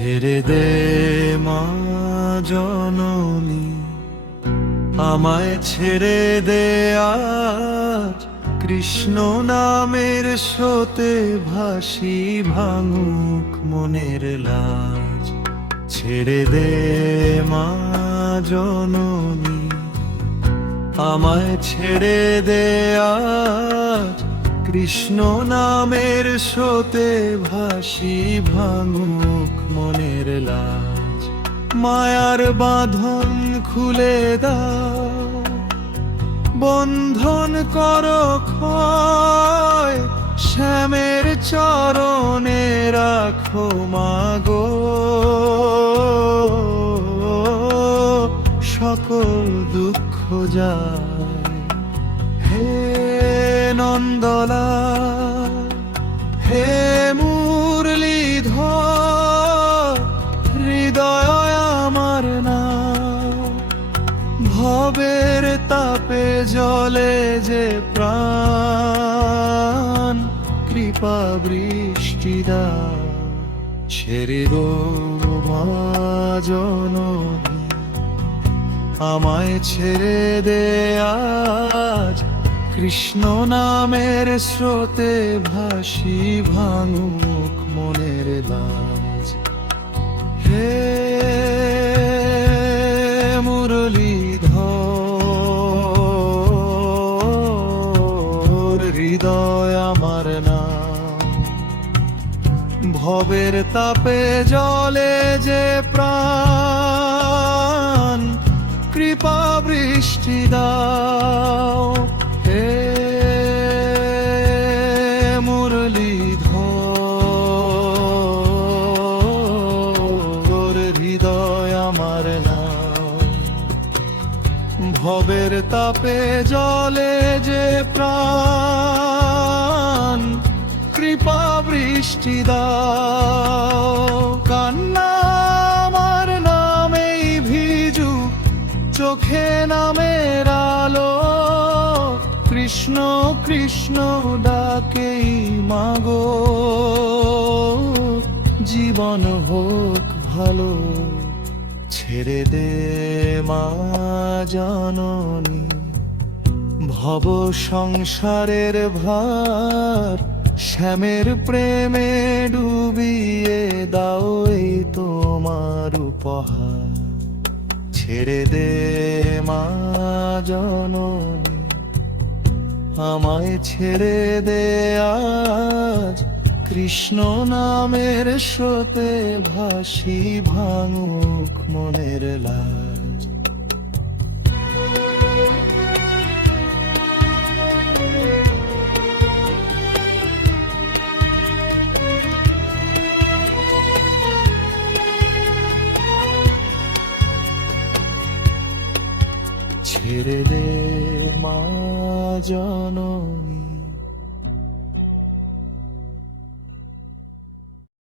ছেড়ে দে মা জননী, আমায় ছেড়ে দে আজ। কৃষ্ণ নামের স্রোতে ভাসি, ভাঙুক মনের লাজ। ছেড়ে দে মা জননী, আমায় ছেড়ে দে আজ। কৃষ্ণ নামের স্রোতে ভাসি, ভাঙুক মনের লাজ। মায়ার বাঁধন খুলে দাও, বন্ধন করো ক্ষয়। শ্যামের চরণে রাখো মাগো সকল দুঃখ যায়। হে নন্দলাল, হে মুরলীধর, হৃদয় আমার না। ভবের তাপে জলে যে প্রাণ, কৃপা বৃষ্টি দাও। ছেড়ে দো মা জননী, আমায় ছেড়ে দে আজ। কৃষ্ণ নামের স্রোতে ভাসি, ভাঙুক মনের লাজ। হে মুরলীধর, হৃদয় আমার নাম। ভবের তাপে জলে যে প্রাণ, কৃপা বৃষ্টি দাও। হে মুরলীধর, হৃদয় আমার নাম। ভবের তাপে জলে যে প্রাণ, কৃপা বৃষ্টি দাও। কান্না আমার নামেই ভিজু, চোখে নামের আলো। কৃষ্ণ কৃষ্ণ ডাকেই মাগো, জীবন হোক ভালো। ছেড়ে দে মা জননী, ভব সংসারের ভার। শ্যামের প্রেমে ডুবিয়ে দাও এই তোমার উপহার। ছেড়ে দে মা জননী, আমায় ছেড়ে দে আজ। কৃষ্ণ নামের স্রোতে ভাসি, ভাঙুক মনের লাজ। ছেড়ে দে মা জননী,